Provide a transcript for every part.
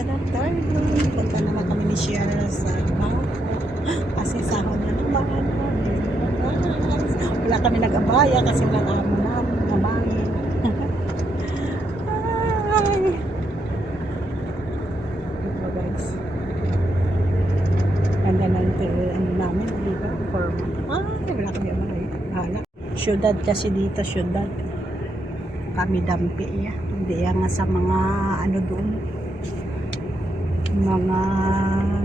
good afternoon. Punta naman kami ni Sierra sa bangko. Kasi sahod na naman. Wala kami nag-abaya kasi wala amo namin. Nabangin. Ay. Ito guys. Ganda na ito. Ano namin. Dito. Ay, wala kami abaya. Hala. Syudad kasi dito. Syudad. Kami dampi ya. Hindi yan sa mga ano doon. Mga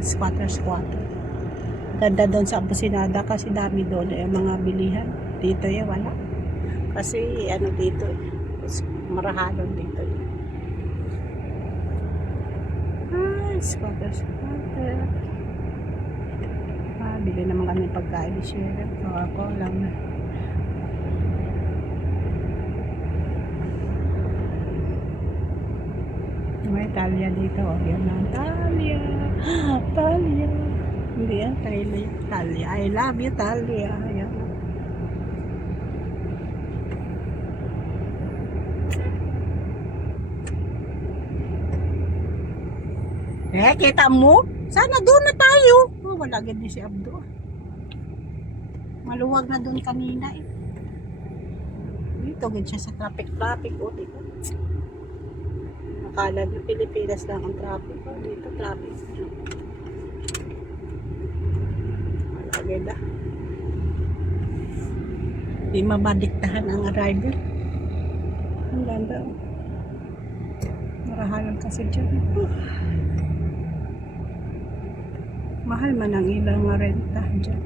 squatter. Ganda doon sa Abusinada kasi dami doon yung mga bilihan. Dito ya wala. Kasi ano dito marahalon dito. Ay, squatter. Bili naman kami pagkain ni Sierra. Ako lang na. May Talia dito. Oh, yan lang. Talia. Hindi yan. Talia. I love you, Talia. Ayan. Kita mo? Sana doon na tayo. Oh, wala agad din si Abdo. Maluwag na doon kanina eh. Dito agad siya sa traffic. O, dito. Akala ng Pilipinas lang ang traffic. Oh, dito traffic. Malagay na. Hindi mamadiktahan ang arrival. Ang ganda. Marahalan kasi dyan. Mahal man ang ilang renta dyan.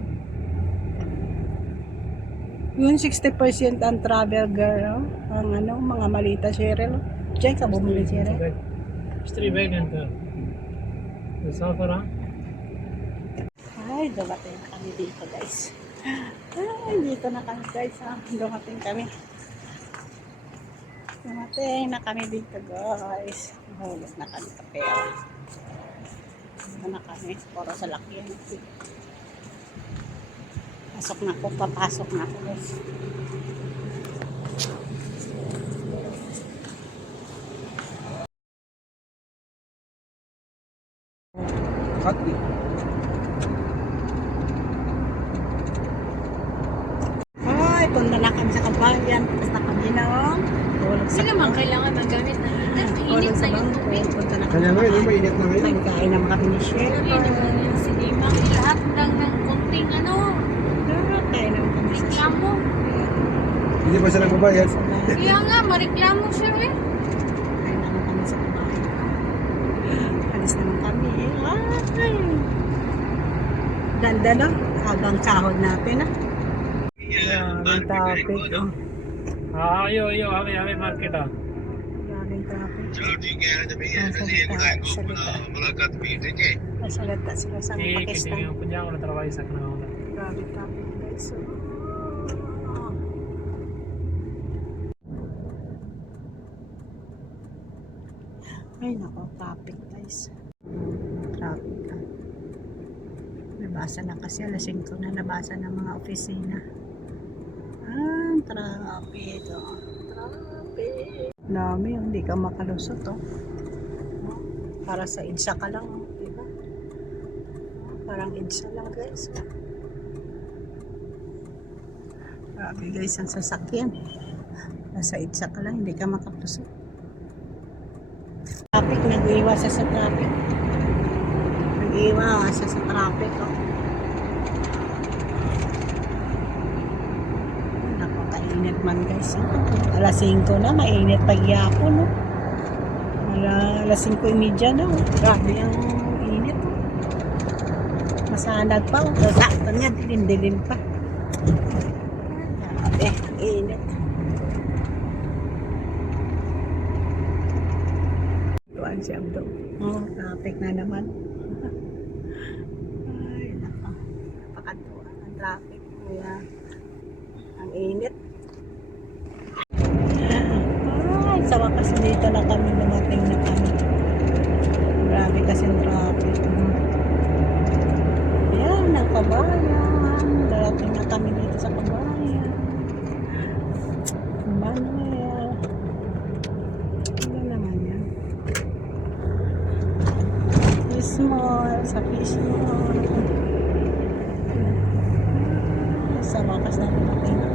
Yun 60% ang travel girl. Ang ano, mga malita Cheryl. Diyan ka bumili Cheryl? Street bag and the safara. Ay, dumating kami dito guys. Ay, dito na kami guys. Dumating kami. Dumating na kami dito guys. Hulog na kami sa pera. Dito na kami. Puro sa lakyan. Pasok na ako. Papasok na ako guys. Hati. Ay, punta na kami sa kabayan. Basta kami na Hindi naman kailangan magamit ng heater. Mainit na yung tubig. Punta na Kanya kami. ngayon, mainit na ngayon. Kain naman kami ni Chef. Si Dimang, lahat ng kunting ano, Kain naman kami sa Chef. reklamo. Hindi pa siya nagbabayad. Kaya nga, mareklamo siya eh. Kain naman kami sa kabayan. Alis naman kami. Ay! Ganda no? Habang sahod natin Maraming traffic. Ayo, आगे मार्केट आ. Maraming traffic. चलो ठीक है जब ये ऐसे एक मुलाकात भी ठीक है Masalata sila sa ठीक है, Pakistan. yung punya ko na trabaho sa kanila. Grabe traffic guys. Ay nako, traffic guys. Traffic. Nabasa na kasi alas 5 na nabasa ng mga opisina. Traffic. Traffic. Dami, hindi ka makalusot Para sa EDSA ka lang, diba? Parang EDSA lang guys. Grabe guys ang sasakyan. Nasa EDSA ka lang, hindi ka makalusot. Traffic, nag-iwas sa traffic. Nag-iwas sa traffic Napakainit man guys. Alas 5 na, mainit pagyapon alas 5:30 na Grabe ang init Masanag pa Sakto niya, dilim pa. Grabe, ang init. Tuwan si Abdo. Traffic na naman. Ay, napakatuwa ang traffic. Kaya ang init. Ay, sa wakas dito na kami dumating na kami. Grabe kasi ang traffic. Yan, ang kabayan. Darating na kami dito sa kabayan. Manuel. Ano naman yan? mall, sa fish mall. Sa wakas na natin na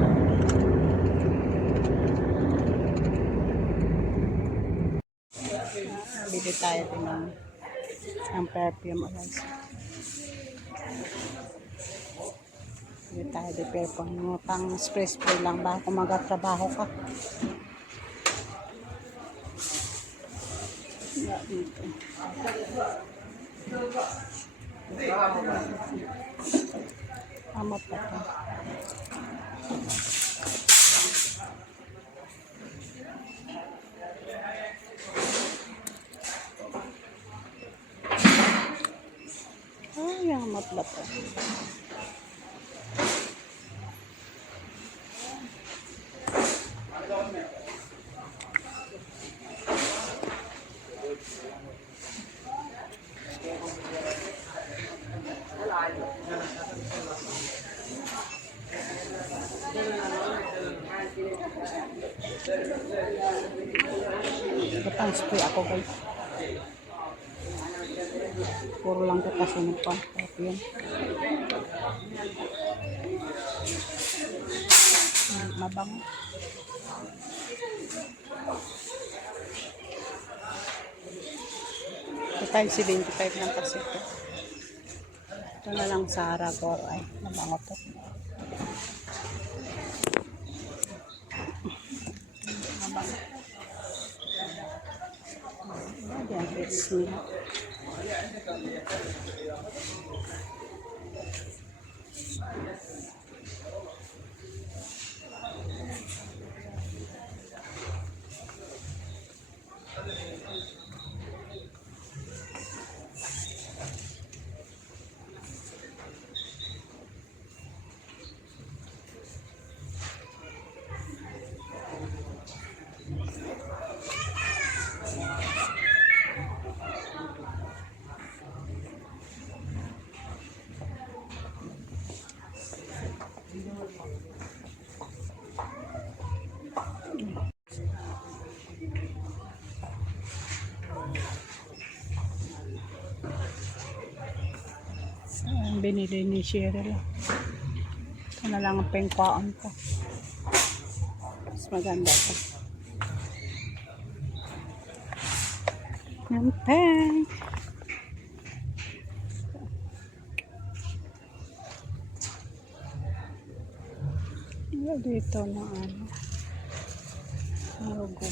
bili tayo din ng perfume. Bili tayo din perfume. Pang spray lang ba kung magtatrabaho ka. Dito. Amat pa ito. Ay, amat pa ito. Batang spray ako guys. Puro lang ko kasi nagpang-perfume. Mabango. Ito tayo 75 lang kasi ito. Ito na lang sa Aragor. Ay, mabango to. Mabango. Ayan, it's nila. Binili ni Cheryl. Ito na lang ang pengkwaan ko. Mas maganda ito. Ang peng. Dito na ano. Logo.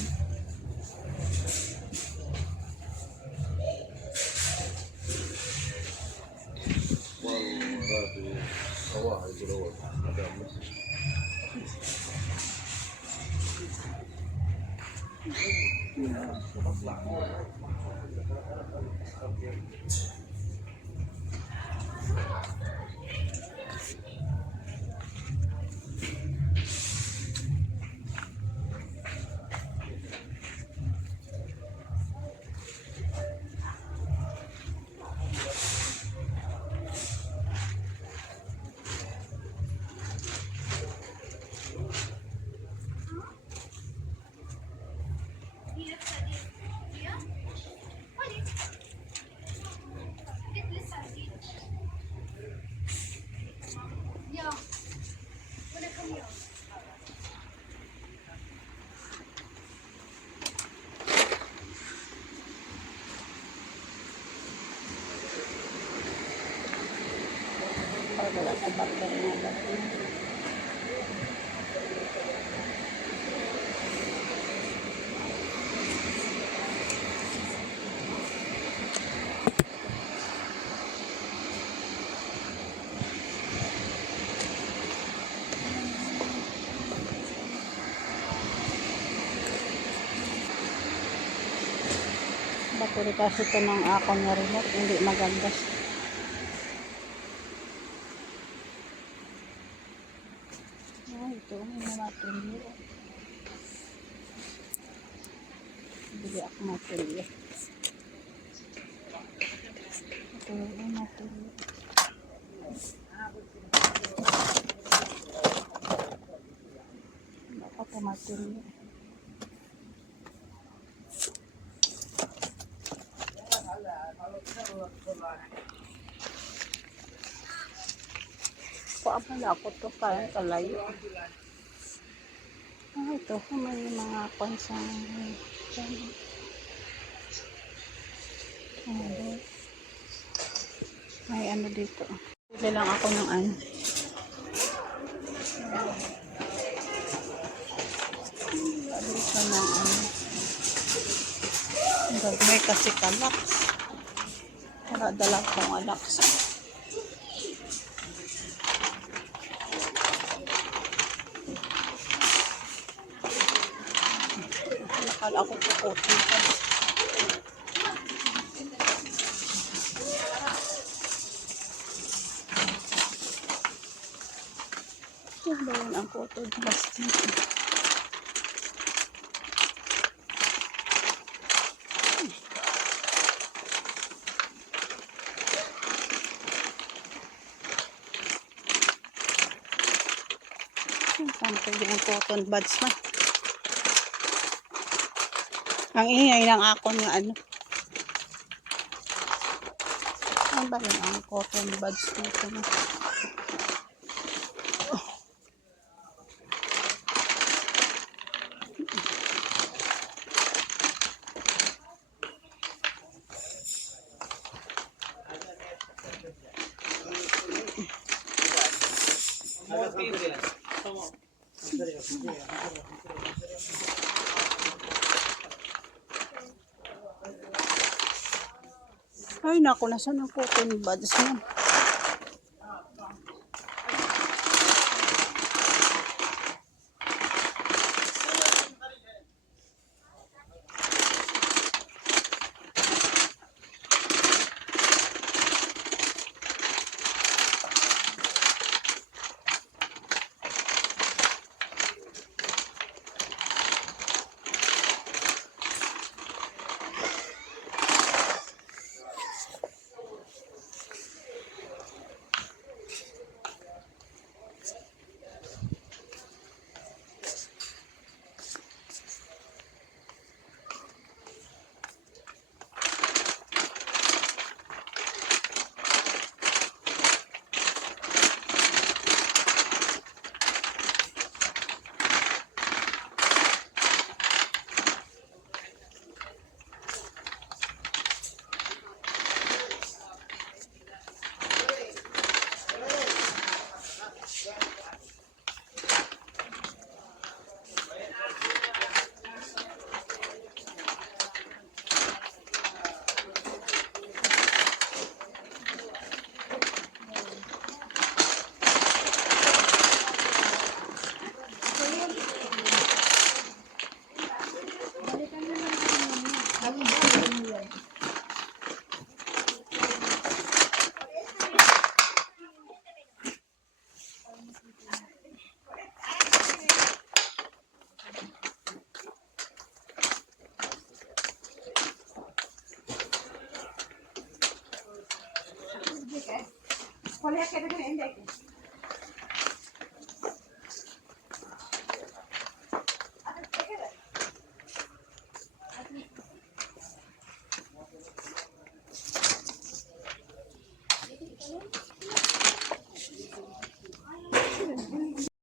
Wala sa bakter na dati. Battery kasi ito ng akong na remote, hindi maganda. Ito, may matilyo. Bili ako matilyo. Ito, may matilyo. Baka ito matilyo. Paabala ako to, kaya kalayo. Ito, may mga konsang may ano dito. Pili lang ako ng ano. Dito ng ano. Gagmay kasi kalaks. Para dala kong alaks. Nakala ako puputin ka. Yan ba yun ang cotton buds dito? Saan pwede ang cotton buds na? Ang ingay ng ako ng ano. Ano ba yun ang cotton buds dito na? Ay naku, nasaan ang cotton buds na?